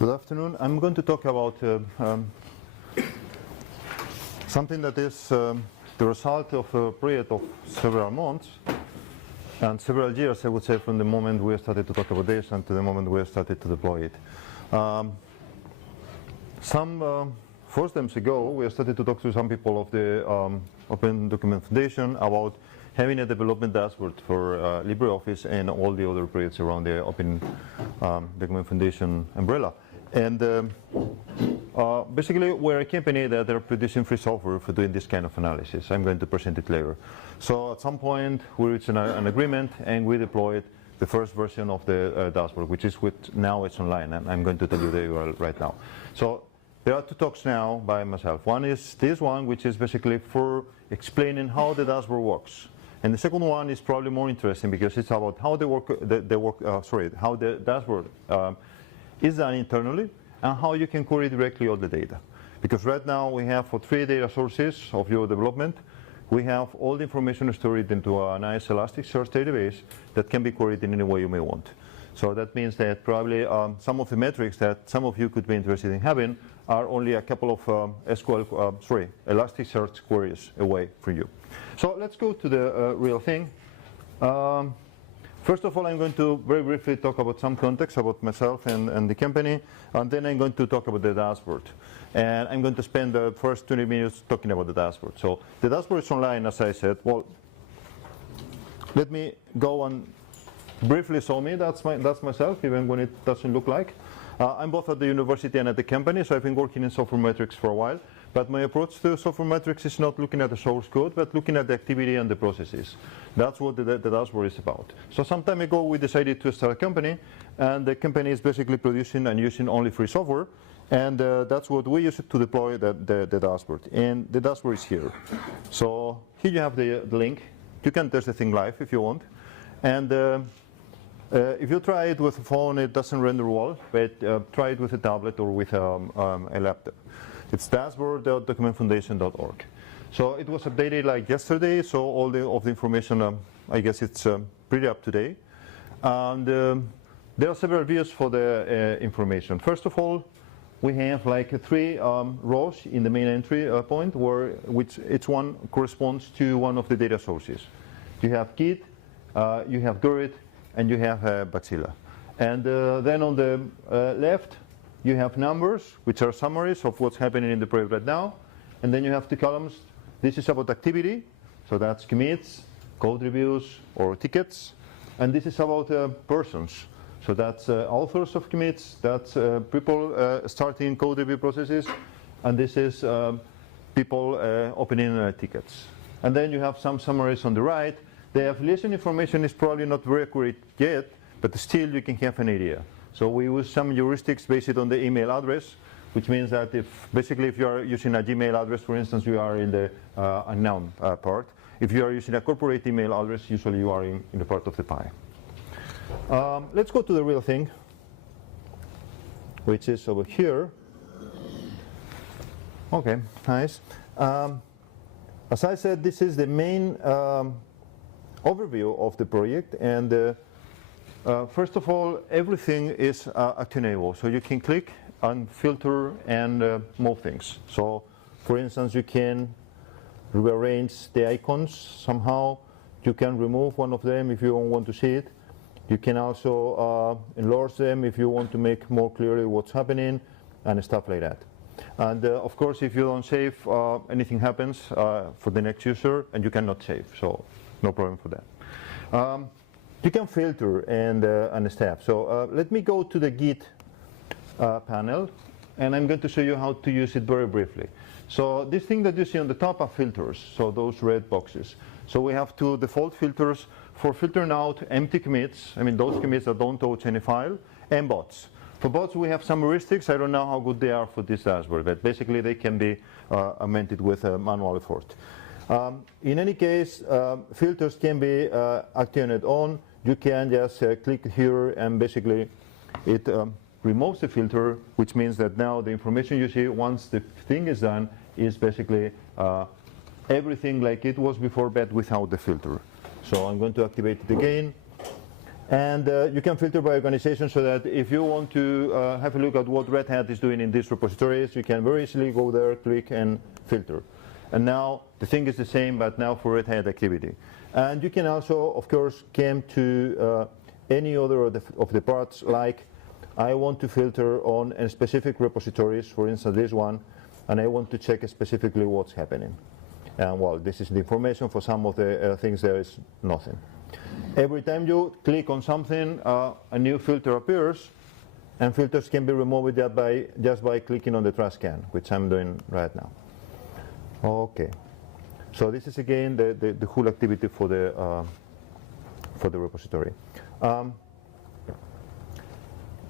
Good afternoon. I'm going to talk about something that is the result of a period of several months and several years, I would say, from the moment we started to talk about this and to the moment we started to deploy it. Some FOSDEMs ago, we started to talk to some people of the Open Document Foundation about having a development dashboard for LibreOffice and all the other projects around the Open Document Foundation umbrella. And basically, we're a company that are producing free software for doing this kind of analysis. I'm going to present it later. So at some point, we reached an agreement and we deployed the first version of the dashboard, which is now it's online, and I'm going to tell you the URL right now. So there are two talks now by myself. One is this one, which is basically for explaining how the dashboard works. And the second one is probably more interesting because it's about how how the dashboard is done internally and how you can query directly all the data. Because right now we have for 3 data sources of your development, we have all the information stored into a nice Elasticsearch database that can be queried in any way you may want. So that means that probably some of the metrics that some of you could be interested in having are only a couple of Elasticsearch queries away from you. So let's go to the real thing. First of all, I'm going to very briefly talk about some context about myself and the company, and then I'm going to talk about the dashboard. And I'm going to spend the first 20 minutes talking about the dashboard. So the dashboard is online, as I said. Well, let me go and briefly show me. That's myself, even when it doesn't look like. I'm both at the university and at the company, so I've been working in software metrics for a while. But my approach to software metrics is not looking at the source code, but looking at the activity and the processes. That's what the dashboard is about. So some time ago, we decided to start a company, and the company is basically producing and using only free software. And that's what we use to deploy the dashboard. And the dashboard is here. So here you have the link. You can test the thing live if you want. And if you try it with a phone, it doesn't render well, but try it with a tablet or with a laptop. It's dashboard.documentfoundation.org. So it was updated like yesterday, so all of the information, I guess it's pretty up to date. And there are several views for the information. First of all, we have like 3 rows in the main entry point, which each one corresponds to one of the data sources. You have Git, you have Dorit, and you have Bacilla. And then on the left, you have numbers, which are summaries of what's happening in the project right now. And then you have 2 columns. This is about activity. So that's commits, code reviews, or tickets. And this is about persons. So that's authors of commits. That's people starting code review processes. And this is people opening tickets. And then you have some summaries on the right. The affiliation information is probably not very accurate yet, but still you can have an idea. So we use some heuristics based on the email address, which means that if you are using a Gmail address, for instance, you are in the unknown part. If you are using a corporate email address, usually you are in the part of the pie. Let's go to the real thing, which is over here. Okay, nice. As I said, this is the main overview of the project, and first of all, everything is actionable. So you can click and filter and move things. So, for instance, you can rearrange the icons somehow. You can remove one of them if you don't want to see it. You can also enlarge them if you want to make more clearly what's happening and stuff like that. And of course, if you don't save, anything happens for the next user, and you cannot save. So no problem for that. You can filter and stuff. So let me go to the Git panel, and I'm going to show you how to use it very briefly. So this thing that you see on the top are filters, so those red boxes. So we have 2 default filters for filtering out empty commits, I mean those commits that don't touch any file, and bots. For bots, we have some heuristics. I don't know how good they are for this dashboard, but basically they can be amended with manual effort. In any case, filters can be actioned on. You can just click here, and basically it removes the filter, which means that now the information you see once the thing is done is basically everything like it was before, but without the filter. So I'm going to activate it again, And you can filter by organization, so that if you want to have a look at what Red Hat is doing in these repositories, you can very easily go there, click, and filter. And now the thing is the same, but now for Red Hat activity. And you can also, of course, come to any other of the parts, like I want to filter on a specific repositories, for instance this one, and I want to check specifically what's happening. And well, this is the information. For some of the things there is nothing. Every time you click on something, a new filter appears, and filters can be removed just by clicking on the trash can, which I'm doing right now. Okay, so this is again the whole activity for the repository.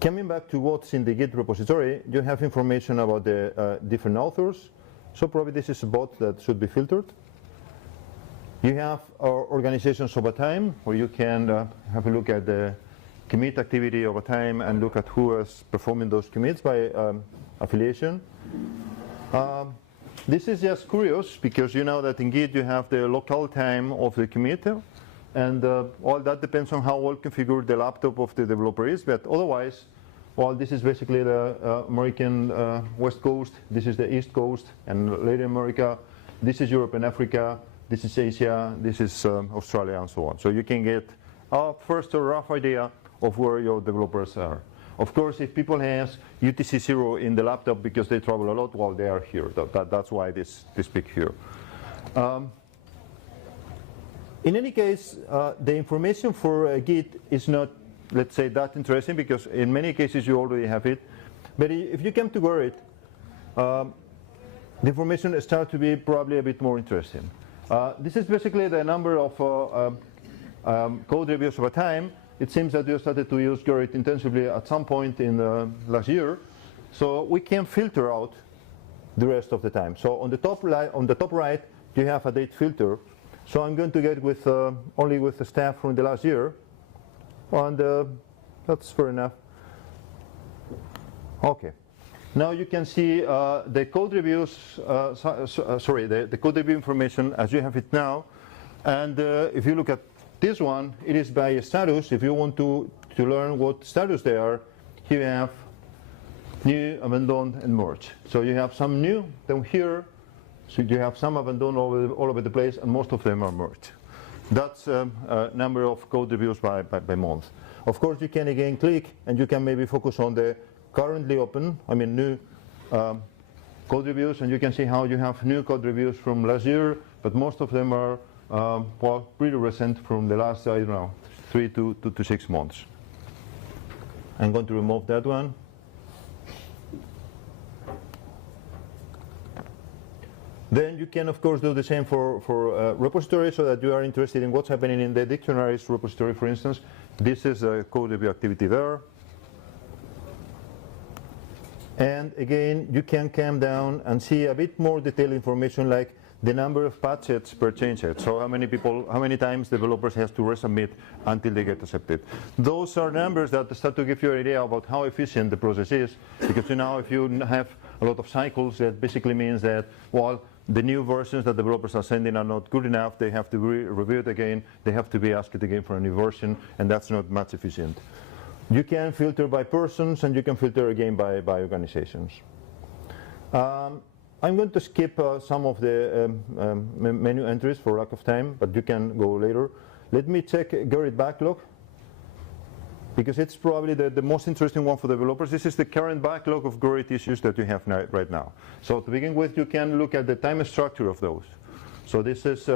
Coming back to what's in the Git repository, you have information about the different authors. So probably this is a bot that should be filtered. You have organizations over time, where you can have a look at the commit activity over time and look at who is performing those commits by affiliation. This is just curious, because you know that in Git you have the local time of the committer, and all that depends on how well configured the laptop of the developer is, but otherwise, well, this is basically the American West Coast, this is the East Coast, and Latin America, this is Europe and Africa, this is Asia, this is Australia, and so on. So you can get first a rough idea of where your developers are. Of course, if people have UTC-0 in the laptop because they travel a lot, well, they are here. That's why this pic here. In any case, the information for Git is not, let's say, that interesting, because in many cases you already have it. But if you come to Gerrit, the information starts to be probably a bit more interesting. This is basically the number of code reviews over time. It seems that you started to use Gerrit intensively at some point in last year. So we can filter out the rest of the time. So on the top right, you have a date filter. So I'm going to get with only with the staff from the last year. And that's fair enough. OK. Now you can see the code reviews, the code review information as you have it now. And if you look at this one, it is by status. If you want to learn what status they are, here you have new, abandoned, and merge. So you have some new down here. So you have some abandoned all over the place, and most of them are merged. That's a number of code reviews by month. Of course, you can again click, and you can maybe focus on the currently open, new code reviews, and you can see how you have new code reviews from last year, but most of them are well, pretty recent, from the last, I don't know, 3 to 6 months. I'm going to remove that one. Then you can, of course, do the same for repositories, so that you are interested in what's happening in the dictionaries repository, for instance. This is a code review activity there. And again, you can come down and see a bit more detailed information, like the number of patch sets per change set. So how many times developers have to resubmit until they get accepted. Those are numbers that start to give you an idea about how efficient the process is, because if you have a lot of cycles, that basically means that, well, the new versions that developers are sending are not good enough. They have to be reviewed again. They have to be asked again for a new version, and that's not much efficient. You can filter by persons, and you can filter again by organizations. I'm going to skip some of the menu entries for lack of time, but you can go later. Let me check Gerrit backlog, because it's probably the most interesting one for developers. This is the current backlog of Gerrit issues that you have right now. So to begin with, you can look at the time structure of those. So this is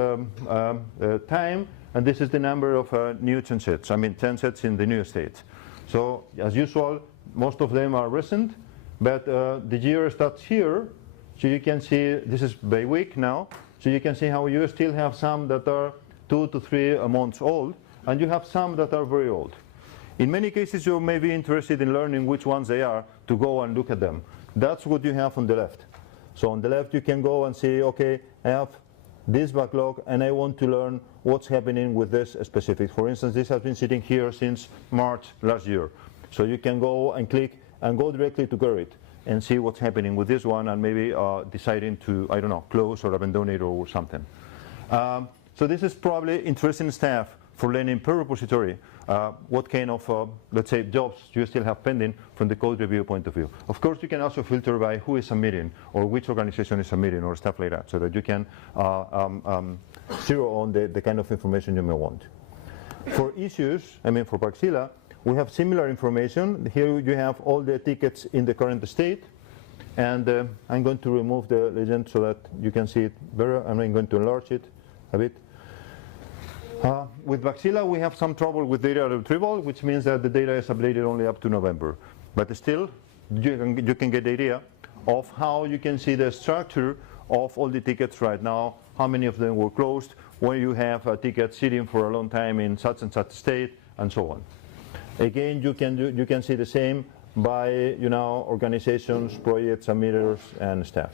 time, and this is the number of new change sets. Change sets in the new state. So as usual, most of them are recent, but the year starts here. So you can see, this is by week now, so you can see how you still have some that are 2 to 3 months old, and you have some that are very old. In many cases, you may be interested in learning which ones they are, to go and look at them. That's what you have on the left. So on the left, you can go and see, okay, I have this backlog, and I want to learn what's happening with this specific. For instance, this has been sitting here since March last year. So you can go and click and go directly to Gerrit and see what's happening with this one, and maybe deciding to, I don't know, close or abandon it or something. So this is probably interesting stuff for learning per repository. what kind of, let's say, jobs you still have pending from the code review point of view. Of course, you can also filter by who is submitting or which organization is submitting or stuff like that, so that you can zero on the kind of information you may want. For issues, I mean for Bugzilla, we have similar information. Here you have all the tickets in the current state. And I'm going to remove the legend so that you can see it better. I'm going to enlarge it a bit. With Bugzilla, we have some trouble with data retrieval, which means that the data is updated only up to November. But still, you can get the idea of how you can see the structure of all the tickets right now, how many of them were closed, where you have a ticket sitting for a long time in such and such state, and so on. Again, you can see the same by organizations, projects, submitters, and staff.